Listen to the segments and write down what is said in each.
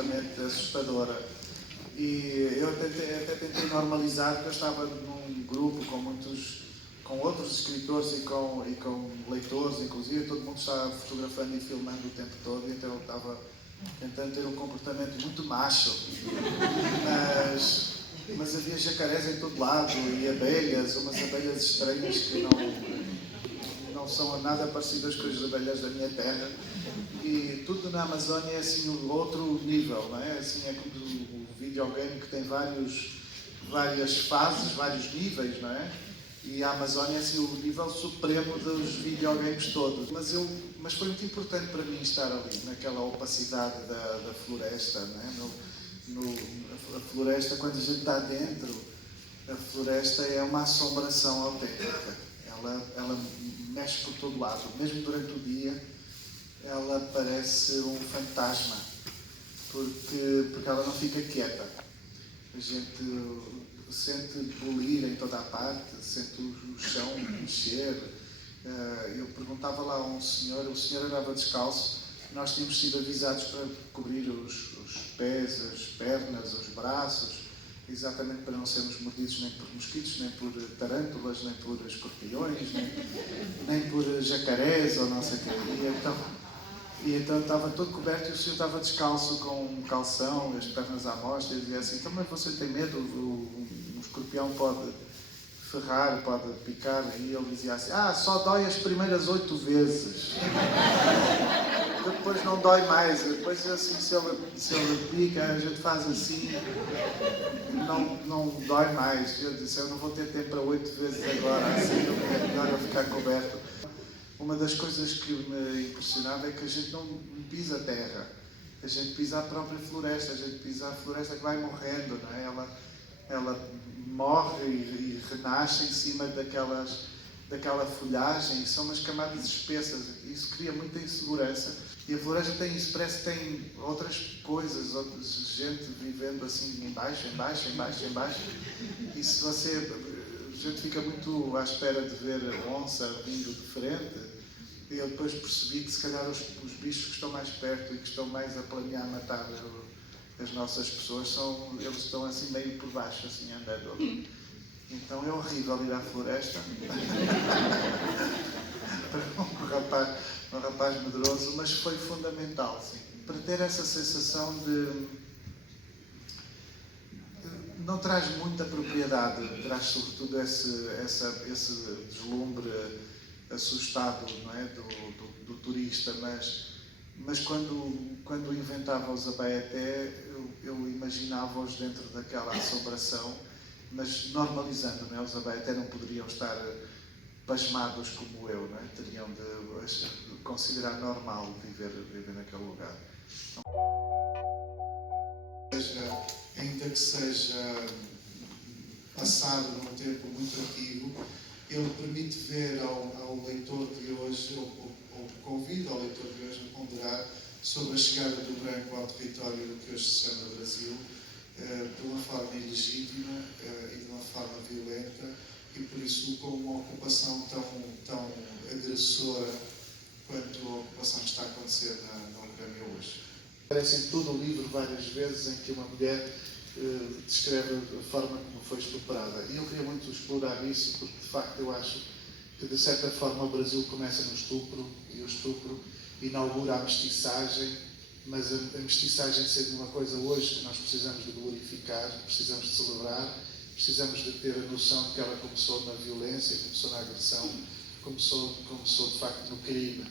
absolutamente assustadora. E eu até tentei normalizar, porque eu estava num grupo com outros escritores e com leitores, inclusive, todo mundo estava fotografando e filmando o tempo todo, então eu estava tentando ter um comportamento muito macho. Mas havia jacarés em todo lado e abelhas, umas abelhas estranhas que não são nada parecidas com as abelhas da minha terra. E tudo na Amazónia é assim o outro nível, não é? Assim, é como o videogame que tem várias fases, vários níveis, não é? E a Amazónia é assim o nível supremo dos videogames todos. Mas foi muito importante para mim estar ali, naquela opacidade da floresta, não é? A floresta, quando a gente está dentro, a floresta é uma assombração autêntica. Ela mexe por todo lado, mesmo durante o dia, ela parece um fantasma, porque ela não fica quieta. A gente sente bulir em toda a parte, sente o chão mexer. Eu perguntava lá a um senhor, o senhor andava descalço, nós tínhamos sido avisados para cobrir os pés, as pernas, os braços, exatamente para não sermos mordidos nem por mosquitos, nem por tarântulas, nem por escorpiões, nem por jacarés ou não sei o quê. E então estava todo coberto e o senhor estava descalço com um calção, as pernas à mostra, e dizia assim: então, mas você tem medo? O escorpião pode ferrar, pode picar. E ele dizia assim: só dói as primeiras 8 vezes. Depois não dói mais. Depois, assim, se ele pica, a gente faz assim, não dói mais. Eu disse: eu não vou ter tempo para 8 vezes agora, assim, é melhor eu ficar coberto. Uma das coisas que me impressionava é que a gente não pisa a terra, a gente pisa a própria floresta, a gente pisa a floresta que vai morrendo, não é? Ela morre e renasce em cima daquela folhagem, são umas camadas espessas, isso cria muita insegurança. E a floresta tem isso, parece que tem outras coisas, outra gente vivendo assim embaixo, e se a gente fica muito à espera de ver a onça vindo de frente, e eu depois percebi que se calhar os bichos que estão mais perto e que estão mais a planear matar as nossas pessoas, eles estão assim meio por baixo, assim andando. Então é horrível ir à floresta para um rapaz medroso, mas foi fundamental, sim, para ter essa sensação de... Não traz muita propriedade, traz sobretudo esse deslumbre assustado, não é, do turista, mas quando inventava os Abaeté, eu imaginava-os dentro daquela assombração, mas normalizando, não é? Os Abaeté não poderiam estar pasmados como eu, não é? Teriam de considerar normal viver naquele lugar. Ainda que seja passado num tempo muito antigo, ele permite ver ao leitor de hoje, ou convida ao leitor de hoje a ponderar sobre a chegada do branco ao território que hoje se chama Brasil, de uma forma ilegítima e de uma forma violenta, e por isso com uma ocupação tão agressora quanto a ocupação que está a acontecer na Ucrânia hoje. Aparece em todo o livro várias vezes em que uma mulher descreve a forma como foi estuprada. E eu queria muito explorar isso, porque de facto eu acho que de certa forma o Brasil começa no estupro, e o estupro inaugura a mestiçagem, mas a mestiçagem sendo uma coisa hoje que nós precisamos de glorificar, precisamos de celebrar, precisamos de ter a noção de que ela começou na violência, começou na agressão, começou de facto no crime.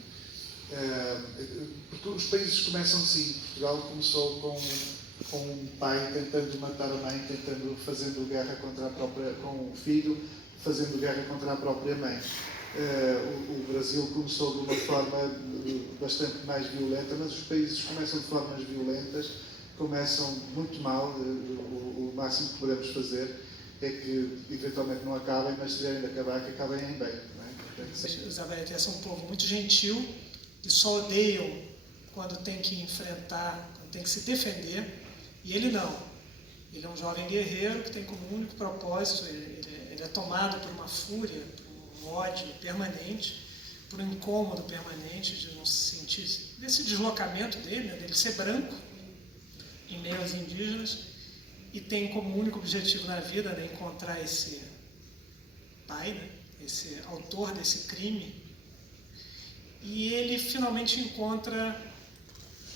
Porque os países começam assim. Portugal começou com um pai tentando matar a mãe, fazendo guerra contra a própria, com o filho, fazendo guerra contra a própria mãe. O Brasil começou de uma forma bastante mais violenta, mas os países começam de formas violentas, começam muito mal. O máximo que podemos fazer é que eventualmente não acabem, mas se tiverem de acabar, que acabem em bem. Não é? Os Abaeté são um povo muito gentil, que só odeiam quando tem que enfrentar, quando tem que se defender, e ele não. Ele é um jovem guerreiro que tem como único propósito, ele é tomado por uma fúria, por um ódio permanente, por um incômodo permanente de não se sentir, desse deslocamento dele, né, dele ser branco, em meio aos indígenas e tem como único objetivo na vida, né, encontrar esse pai, né, esse autor desse crime. E ele finalmente encontra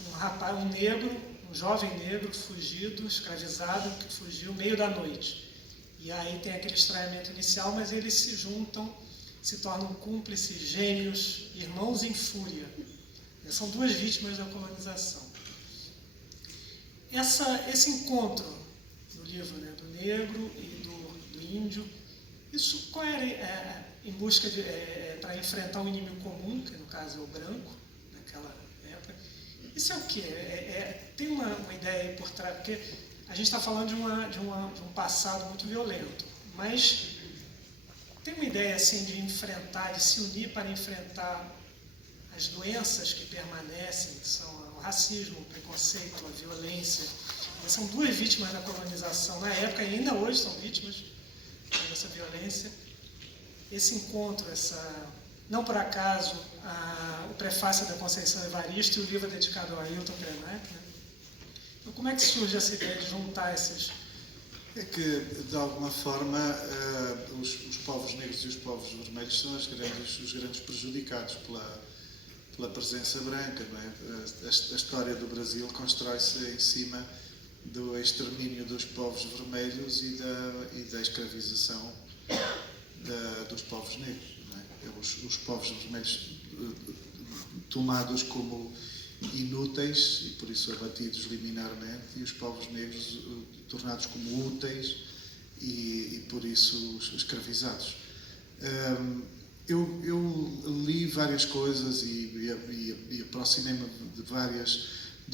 um rapaz, um negro, um jovem negro fugido, escravizado, que fugiu no meio da noite. E aí tem aquele estranhamento inicial, mas eles se juntam, se tornam cúmplices, gêmeos, irmãos em fúria. São duas vítimas da colonização. Esse encontro no livro, né, do negro e do índio, isso em busca de para enfrentar um inimigo comum, que no caso é o branco, naquela época. Isso é o quê? Tem uma ideia aí por trás, porque a gente está falando de um passado muito violento, mas tem uma ideia assim de enfrentar, de se unir para enfrentar as doenças que permanecem, que são o racismo, o preconceito, a violência. São duas vítimas da colonização na época e ainda hoje são vítimas dessa violência. Esse encontro, não por acaso, o prefácio da Conceição Evaristo e o livro dedicado ao Ailton Krenak, né? Então, como é que surge essa ideia de juntar esses... É que, de alguma forma, os povos negros e os povos vermelhos são os grandes prejudicados pela presença branca, não é? A história do Brasil constrói-se em cima do extermínio dos povos vermelhos e da escravização dos povos negros, não é? Os povos vermelhos tomados como inúteis e por isso abatidos liminarmente, e os povos negros tornados como úteis e por isso escravizados. Eu li várias coisas e aproximei-me de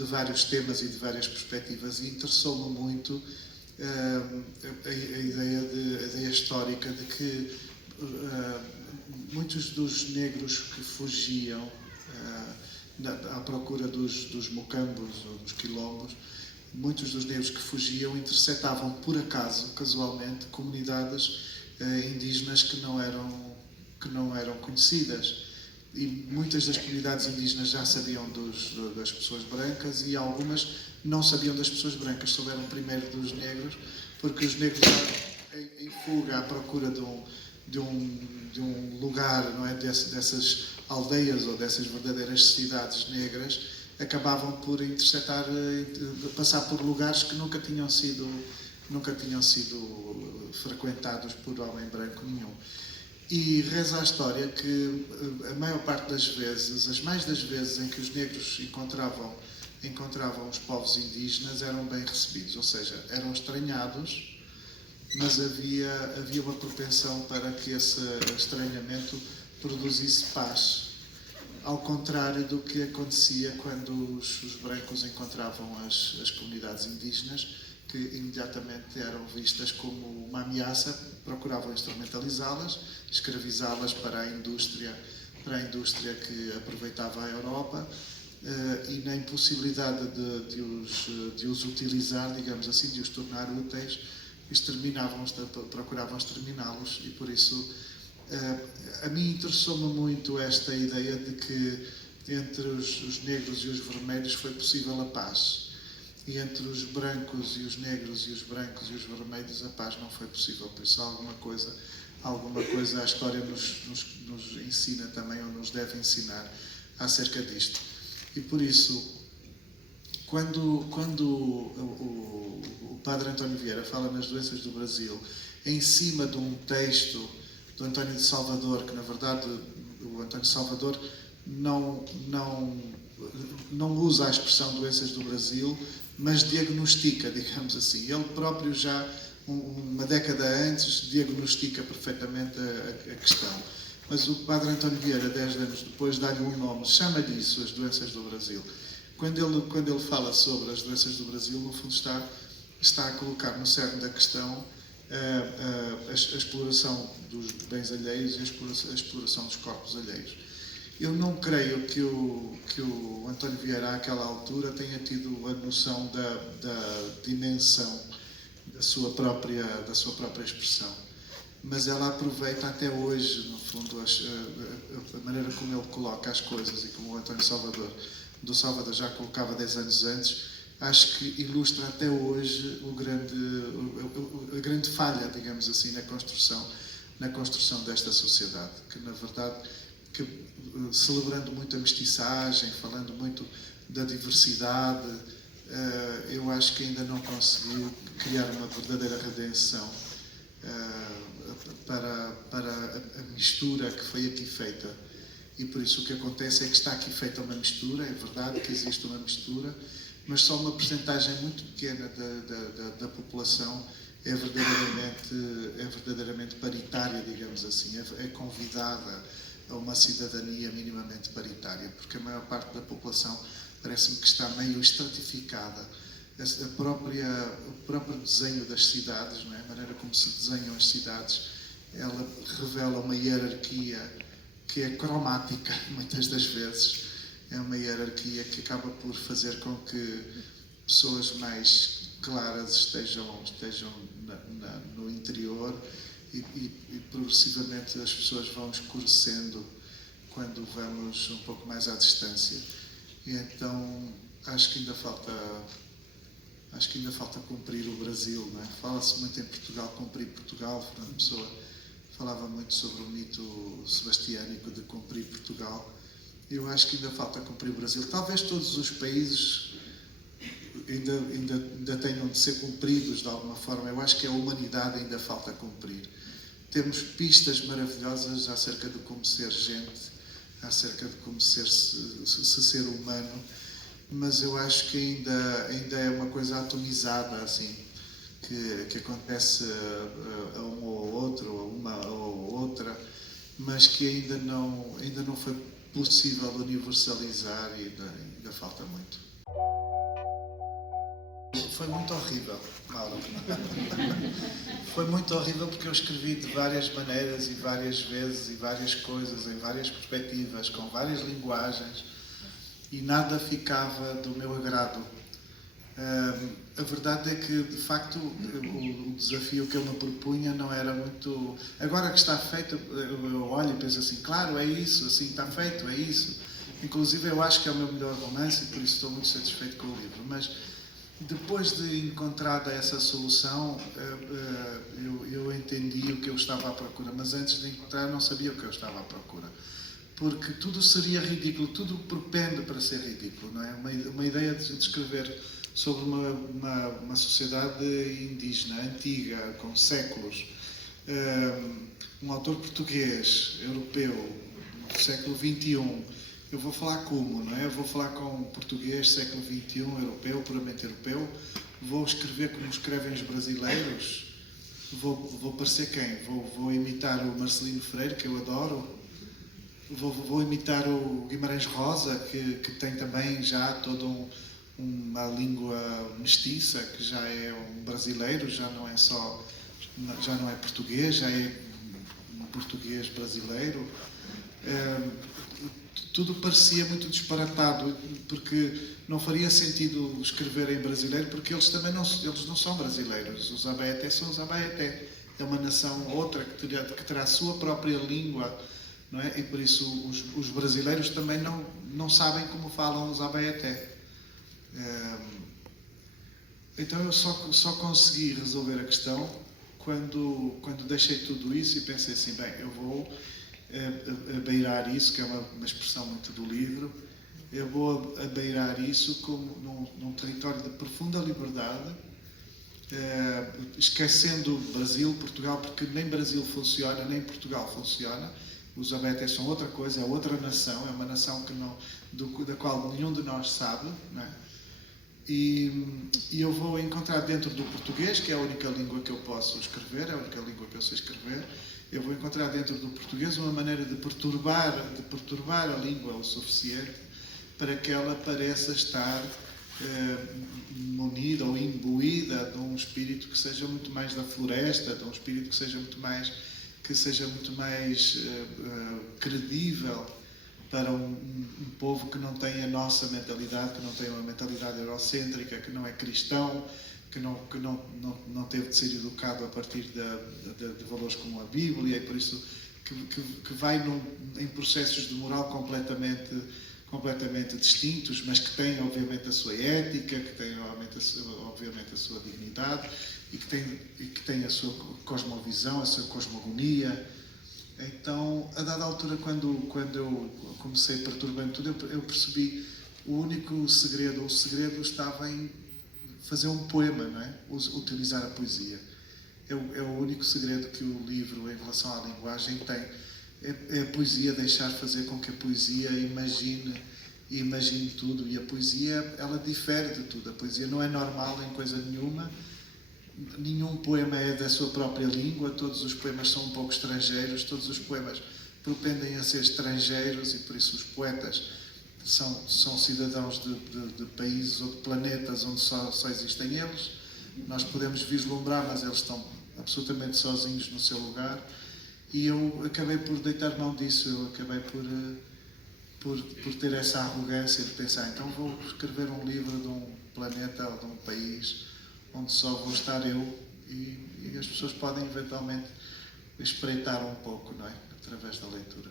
vários temas e de várias perspectivas, e interessou-me muito a ideia histórica de que muitos dos negros que fugiam à procura dos mocambos ou dos quilombos, muitos dos negros que fugiam interceptavam por acaso, casualmente, comunidades indígenas que não eram conhecidas. E muitas das comunidades indígenas já sabiam das pessoas brancas e algumas não sabiam das pessoas brancas, souberam primeiro dos negros, porque os negros em fuga à procura de um lugar, não é, dessas aldeias ou dessas verdadeiras cidades negras, acabavam por interceptar, passar por lugares que nunca tinham sido frequentados por homem branco nenhum. E reza a história que a maior parte das vezes, as mais das vezes em que os negros encontravam os povos indígenas, eram bem recebidos, ou seja, eram estranhados, mas havia uma propensão para que esse estranhamento produzisse paz, ao contrário do que acontecia quando os brancos encontravam as comunidades indígenas, que imediatamente eram vistas como uma ameaça, procuravam instrumentalizá-las, escravizá-las para a indústria que aproveitava a Europa, e na impossibilidade de os utilizar, digamos assim, de os tornar úteis, procuravam exterminá-los. E por isso a mim interessou-me muito esta ideia de que entre os negros e os vermelhos foi possível a paz. E entre os brancos e os negros e os brancos e os vermelhos a paz não foi possível. Por isso alguma coisa a história nos ensina também, ou nos deve ensinar acerca disto. E por isso, quando o padre António Vieira fala nas doenças do Brasil, em cima de um texto do António de Salvador, que na verdade o António de Salvador não usa a expressão doenças do Brasil, mas diagnostica, digamos assim. Ele próprio já, uma década antes, diagnostica perfeitamente a questão. Mas o padre António Vieira, 10 anos depois, dá-lhe um nome, chama-lhe isso, as doenças do Brasil. Quando ele fala sobre as doenças do Brasil, no fundo está a colocar no cerne da questão a exploração dos bens alheios e a exploração dos corpos alheios. Eu não creio que o António Vieira, àquela altura, tenha tido a noção da dimensão da sua própria expressão. Mas ela aproveita até hoje, no fundo, a maneira como ele coloca as coisas, e como o António do Salvador já colocava 10 anos antes, acho que ilustra até hoje a grande falha, digamos assim, na construção desta sociedade, que na verdade, celebrando muito a mestiçagem, falando muito da diversidade, eu acho que ainda não conseguiu criar uma verdadeira redenção para a mistura que foi aqui feita. E por isso o que acontece é que está aqui feita uma mistura, é verdade que existe uma mistura, mas só uma percentagem muito pequena da população é verdadeiramente paritária, digamos assim, é convidada a uma cidadania minimamente paritária, porque a maior parte da população parece-me que está meio estratificada. O próprio desenho das cidades, não é? A maneira como se desenham as cidades, ela revela uma hierarquia que é cromática, muitas das vezes. É uma hierarquia que acaba por fazer com que pessoas mais claras estejam no interior e progressivamente as pessoas vão escurecendo quando vamos um pouco mais à distância. E então acho que ainda falta cumprir o Brasil, não é? Fala-se muito em Portugal, cumprir Portugal. Fernando Pessoa falava muito sobre o mito sebastiânico de cumprir Portugal. Eu acho que ainda falta cumprir o Brasil. Talvez todos os países ainda tenham de ser cumpridos de alguma forma. Eu acho que a humanidade ainda falta cumprir. Temos pistas maravilhosas acerca de como ser gente, acerca de como ser humano, mas eu acho que ainda é uma coisa atomizada, assim, que acontece a um ou outro, a uma ou outra, mas que ainda não foi possível universalizar e ainda falta muito. Foi muito horrível, Mauro. Foi muito horrível porque eu escrevi de várias maneiras e várias vezes e várias coisas, em várias perspectivas, com várias linguagens e nada ficava do meu agrado. A verdade é que, de facto, o desafio que eu me propunha não era muito... Agora que está feito, eu olho e penso assim, claro, é isso, assim está feito, é isso. Inclusive, eu acho que é o meu melhor romance e por isso estou muito satisfeito com o livro. Mas, depois de encontrada essa solução, eu entendi o que eu estava à procura. Mas antes de encontrar, não sabia o que eu estava à procura. Porque tudo seria ridículo, tudo propende para ser ridículo, não é? Uma ideia de escrever sobre uma sociedade indígena, antiga, com séculos. Um autor português, europeu, do século XXI. Eu vou falar como, não é? Eu vou falar com um português, século XXI, europeu, puramente europeu. Vou escrever como escrevem os brasileiros. Vou parecer quem? Vou imitar o Marcelino Freire, que eu adoro. Vou imitar o Guimarães Rosa, que tem também já toda uma língua mestiça, que já é um brasileiro, já não é português, já é um português brasileiro. Tudo parecia muito disparatado, porque não faria sentido escrever em brasileiro, porque eles também não são brasileiros. Os Abaeté são os Abaeté. É uma nação outra que terá a sua própria língua, não é? E por isso os brasileiros também não sabem como falam os Abaeté. Então eu só consegui resolver a questão quando deixei tudo isso e pensei assim, bem, eu vou abeirar isso, que é uma expressão muito do livro, eu vou abeirar isso como num território de profunda liberdade, esquecendo Brasil, Portugal, porque nem Brasil funciona, nem Portugal funciona. Os Abaeté são outra coisa, é outra nação, é uma nação da qual nenhum de nós sabe, não é? E eu vou encontrar dentro do português, que é a única língua que eu posso escrever, é a única língua que eu sei escrever, eu vou encontrar dentro do português uma maneira de perturbar a língua o suficiente para que ela pareça estar munida ou imbuída de um espírito que seja muito mais da floresta, de um espírito que seja muito mais credível para um povo que não tem a nossa mentalidade, que não tem uma mentalidade eurocêntrica, que não é cristão, que não teve de ser educado a partir de valores como a Bíblia, e por isso que vai em processos de moral completamente completamente distintos, mas que têm obviamente a sua ética, que têm obviamente a sua dignidade e que têm a sua cosmovisão, a sua cosmogonia. Então, a dada altura, quando eu comecei perturbando tudo, eu percebi o segredo estava em fazer um poema, não é? Utilizar a poesia. É o único segredo que o livro, em relação à linguagem, tem. É a poesia deixar fazer com que a poesia imagine tudo. E a poesia, ela difere de tudo. A poesia não é normal em coisa nenhuma. Nenhum poema é da sua própria língua. Todos os poemas são um pouco estrangeiros. Todos os poemas propendem a ser estrangeiros e por isso os poetas são cidadãos de países ou de planetas onde só existem eles. Nós podemos vislumbrar, mas eles estão absolutamente sozinhos no seu lugar. E eu acabei por deitar mão disso, eu acabei por ter essa arrogância de pensar, então vou escrever um livro de um planeta ou de um país onde só vou estar eu e as pessoas podem eventualmente espreitar um pouco, não é? Através da leitura.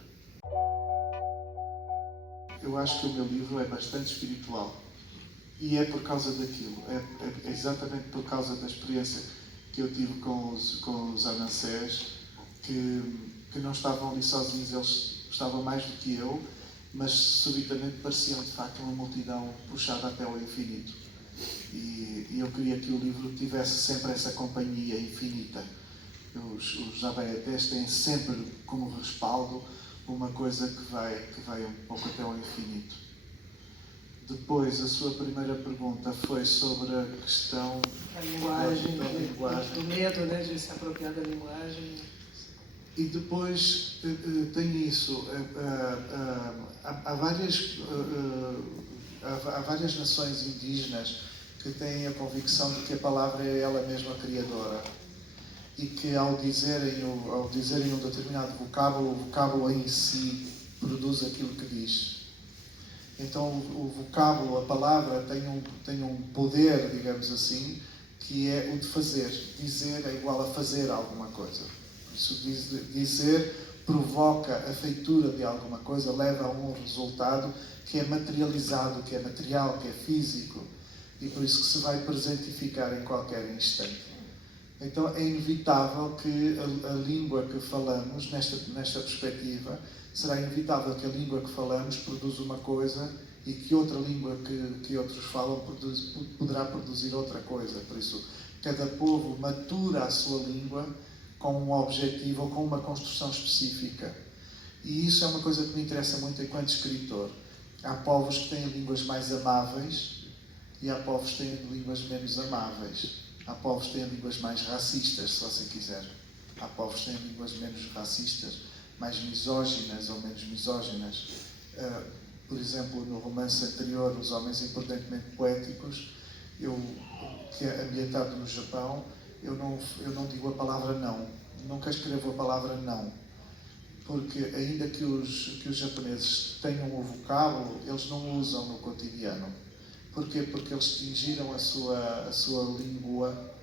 Eu acho que o meu livro é bastante espiritual e é por causa daquilo, é exatamente por causa da experiência que eu tive com os anancés, que não estavam ali sozinhos, eles estavam mais do que eu, mas subitamente pareciam de facto uma multidão puxada até ao infinito. E eu queria que o livro tivesse sempre essa companhia infinita. Os abaetés têm sempre como respaldo uma coisa que vai um pouco até ao infinito. Depois, a sua primeira pergunta foi sobre a questão da linguagem, do medo, né, de se apropriar da linguagem. E depois tem isso. Há várias nações indígenas que têm a convicção de que a palavra é ela mesma criadora. E que ao dizerem um determinado vocábulo, o vocábulo em si produz aquilo que diz. Então o vocábulo, a palavra, tem um poder, digamos assim, que é o de fazer. Dizer é igual a fazer alguma coisa. Por isso dizer provoca a feitura de alguma coisa, leva a um resultado que é materializado, que é material, que é físico. E por isso que se vai presentificar em qualquer instante. Então é inevitável que a língua que falamos, nesta perspectiva, será inevitável que a língua que falamos produza uma coisa e que outra língua que outros falam poderá produzir outra coisa. Por isso, cada povo matura a sua língua com um objetivo ou com uma construção específica. E isso é uma coisa que me interessa muito enquanto escritor. Há povos que têm línguas mais amáveis e há povos que têm línguas menos amáveis. Há povos que têm línguas mais racistas, se você quiser. Há povos que têm línguas menos racistas, mais misóginas ou menos misóginas. Por exemplo, no romance anterior, Os Homens Imprudentemente Poéticos, que é ambientado no Japão, eu não digo a palavra não. Nunca escrevo a palavra não. Porque ainda que os japoneses tenham o vocábulo, eles não o usam no cotidiano. Porquê? Porque eles tingiram a sua língua,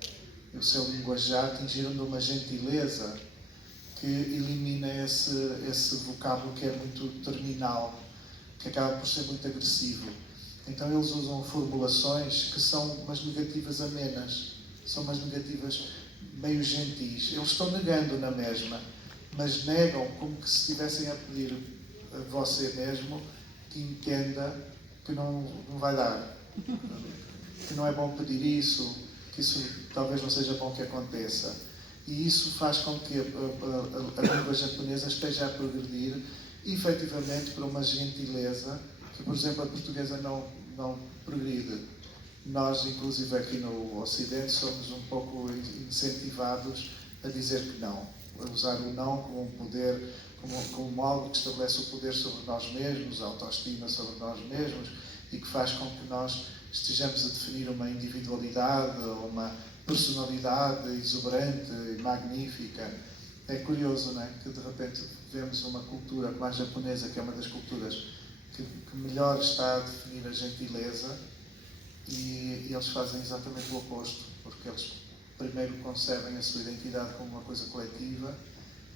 o seu linguajar, tingiram de uma gentileza que elimina esse vocábulo que é muito terminal, que acaba por ser muito agressivo. Então eles usam formulações que são umas negativas amenas, são umas negativas meio gentis. Eles estão negando na mesma, mas negam como que se estivessem a pedir a você mesmo que entenda que não vai dar. Que não é bom pedir isso, que isso talvez não seja bom que aconteça. E isso faz com que a língua japonesa esteja a progredir, efetivamente, para uma gentileza que, por exemplo, a portuguesa não progride. Nós, inclusive aqui no Ocidente, somos um pouco incentivados a dizer que não, a usar o não como um poder, como algo que estabelece o poder sobre nós mesmos, a autoestima sobre nós mesmos, e que faz com que nós estejamos a definir uma individualidade, uma personalidade exuberante e magnífica. É curioso, não é? Que de repente vemos uma cultura como a japonesa, que é uma das culturas que melhor está a definir a gentileza, e eles fazem exatamente o oposto, porque eles primeiro concebem a sua identidade como uma coisa coletiva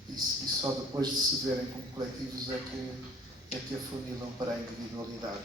e só depois de se verem como coletivos é é que afunilam para a individualidade.